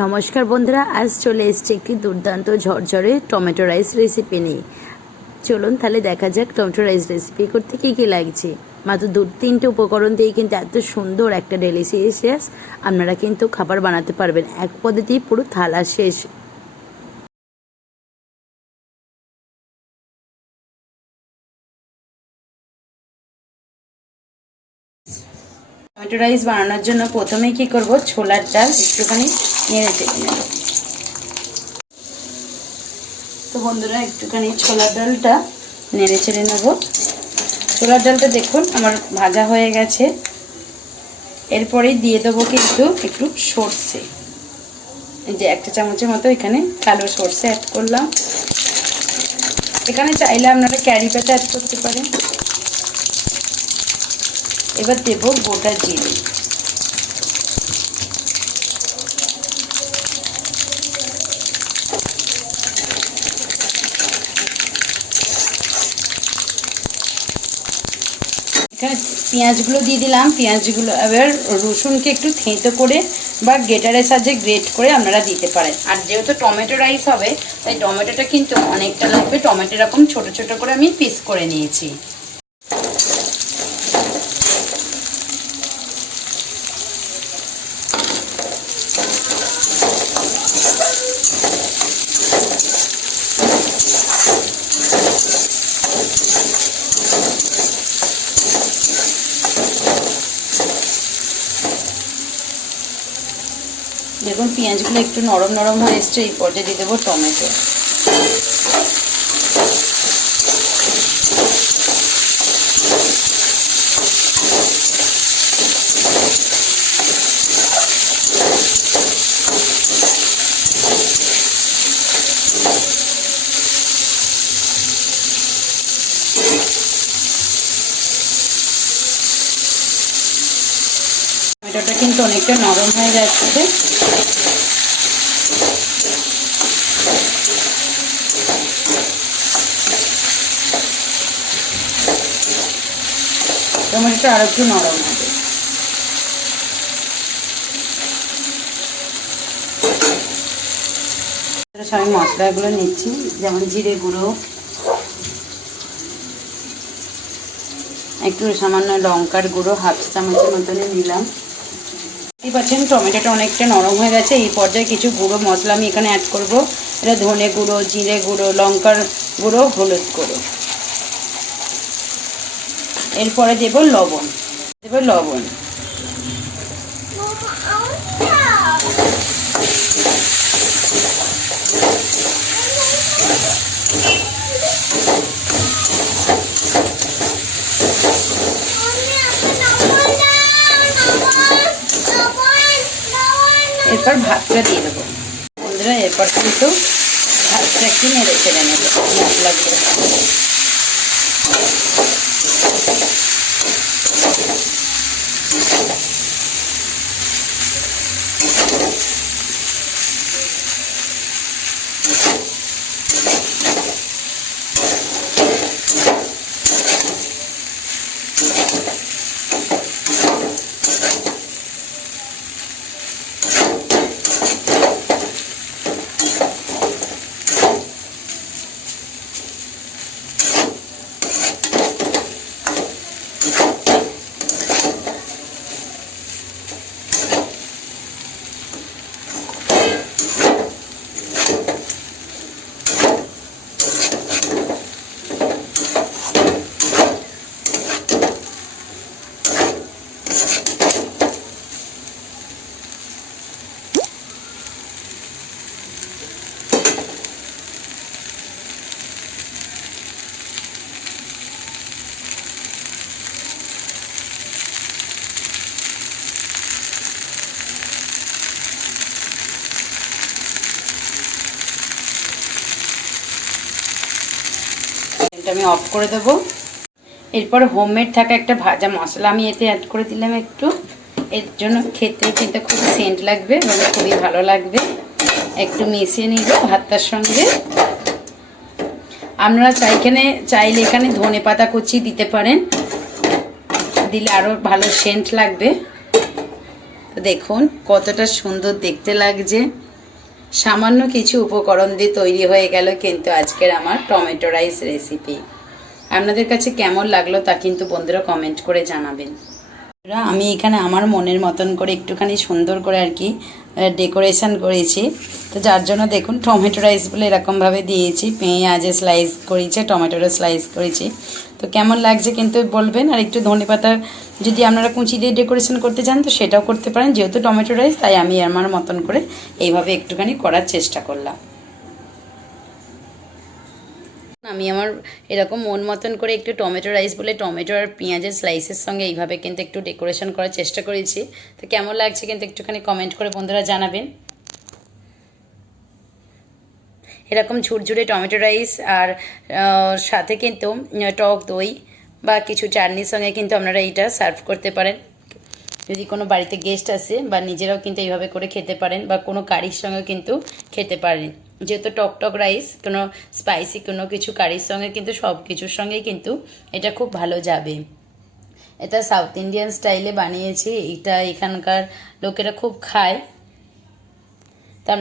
নমস্কার বন্ধুরা, আজ চলে এসেছি একটি দুর্দান্ত ঝরঝরে টমেটো রাইস রেসিপি নিয়ে। চলুন তাহলে দেখা যাক টমেটো রাইস রেসিপি করতে কী কী লাগছে। মাত্র 2-3টে উপকরণ দিয়ে কিন্তু এত সুন্দর একটা ডেলিশিয়াস আপনারা কিন্তু খাবার বানাতে পারবেন। এক পদ্ধতি পুরো থালা শেষ। টমেটো রাইস বানানোর জন্য প্রথমে কি করব, ছোলার ডাল একটুখানি নেড়ে চেড়ে নেব। তো বন্ধুরা, একটুখানি ছোলার ডালটা নেড়ে চেড়ে নেব। ছোলার ডালটা দেখুন আমার ভাজা হয়ে গেছে। এরপরেই দিয়ে দেবো কিন্তু একটু সর্ষে, এই যে 1 চামচের মতো এখানে কালো সর্ষে অ্যাড করলাম। এখানে চাইলে আপনারা ক্যারি পাতা অ্যাড করতে পারেন। এবার দেবো গোটা জিরে, এখানে পেঁয়াজগুলো দিয়ে দিলাম। পেঁয়াজগুলো এবার রসুনকে একটু থেঁতো করে বা গ্রেটারের সাহায্যে গ্রেট করে আপনারা দিতে পারেন। আর যেহেতু টমেটো রাইস হবে তাই টমেটোটা কিন্তু অনেকটা লাগবে। টমেটো এরকম ছোট ছোট করে আমি পিস করে নিয়েছি। দেখুন পেঁয়াজগুলো একটু নরম নরম হয়ে এসছে। এই পর্যায়ে দিয়ে দেবো টমেটো। টমেটোটা কিন্তু অনেকটা নরম হয়ে যাচ্ছে। টমেটোটা আরো একটু নরম হবে। সবাই মশলাগুলো নিচ্ছি, যেমন জিরে গুঁড়ো, একটু সামান্য লঙ্কার গুঁড়ো 1/2 চামচের মতনই নিলাম। দেখতে পাচ্ছেন টমেটোটা অনেকটা নরম হয়ে গেছে। এই পর্যায়ে কিছু গুঁড়ো মশলা আমি এখানে অ্যাড করব। এটা ধনে গুঁড়ো, জিরে গুঁড়ো, লঙ্কার গুঁড়ো, হলুদ গুঁড়ো। এরপরে দেব লবণ, এরপর ভাতটা দিয়ে দেবো। বন্ধুরা, এরপর কিন্তু ভাতটা একটু নেড়ে চেড়ে নেবো মশলাগুলো। আমি অফ করে দেবো। এরপর হোমমেড থাকা একটা ভাজা মশলা আমি এতে অ্যাড করে দিলাম একটু। এর জন্য খেতে কিন্তু খুব সেন্ট লাগবে এবং খুবই ভালো লাগবে। একটু মিশিয়ে নিব ভাতটার সঙ্গে। আপনারা চাইলে এখানে ধনে পাতা কুচি দিতে পারেন, দিলে আরও ভালো সেন্ট লাগবে। তো দেখুন কতটা সুন্দর দেখতে লাগছে। সামান্য কিছু উপকরণ দিয়ে তৈরি হয়ে গেল কিন্তু আজকের আমার টমেটো রাইস রেসিপি। আপনাদের কাছে কেমন লাগলো তা কিন্তু বন্ধুরা কমেন্ট করে জানাবেন। আমি এখানে আমার মনের মতন করে একটুখানি সুন্দর করে আর কি ডেকোরেশন করেছি। তো যার জন্য দেখুন টমেটো রাইস বলে এরকমভাবে দিয়েছি, পেঁয়াজে স্লাইস করেছি, টমেটোরও স্লাইস করেছি। তো কেমন লাগছে কিন্তু বলবেন। আর একটু ধনেপাতা যদি আপনারা কুচি দিয়ে ডেকোরেশন করতে চান তো সেটাও করতে পারেন, যেহেতু টমেটো রাইস তাই আমি আমার মতন করে এইভাবে একটুখানি করার চেষ্টা করলাম। আমি আমার এরকম মন মতন করে একটু টমেটো রাইস বলে টমেটো আর পেঁয়াজের স্লাইসের সঙ্গে এইভাবে কিন্তু একটু ডেকোরেশন করার চেষ্টা করেছি। তো কেমন লাগছে কিন্তু একটুখানি কমেন্ট করে বন্ধুরা জানাবেন। এরকম ঝুরঝুরে টমেটো রাইস আর সাথে কিন্তু টক দই বা কিছু চাটনির সঙ্গে কিন্তু আপনারা এইটা সার্ভ করতে পারেন। যদি কোনো বাড়িতে গেস্ট আসে বা নিজেরাও কিন্তু এইভাবে করে খেতে পারেন, বা কোনো কারির সঙ্গেও কিন্তু খেতে পারেন। যেহেতু টক টক রাইস, কোনো স্পাইসি কোনো কিছু কারির সঙ্গে কিন্তু সব কিছুর সঙ্গেই কিন্তু এটা খুব ভালো যাবে। এটা সাউথ ইন্ডিয়ান স্টাইলে বানিয়েছি, এটা এখানকার লোকেরা খুব খায়। তা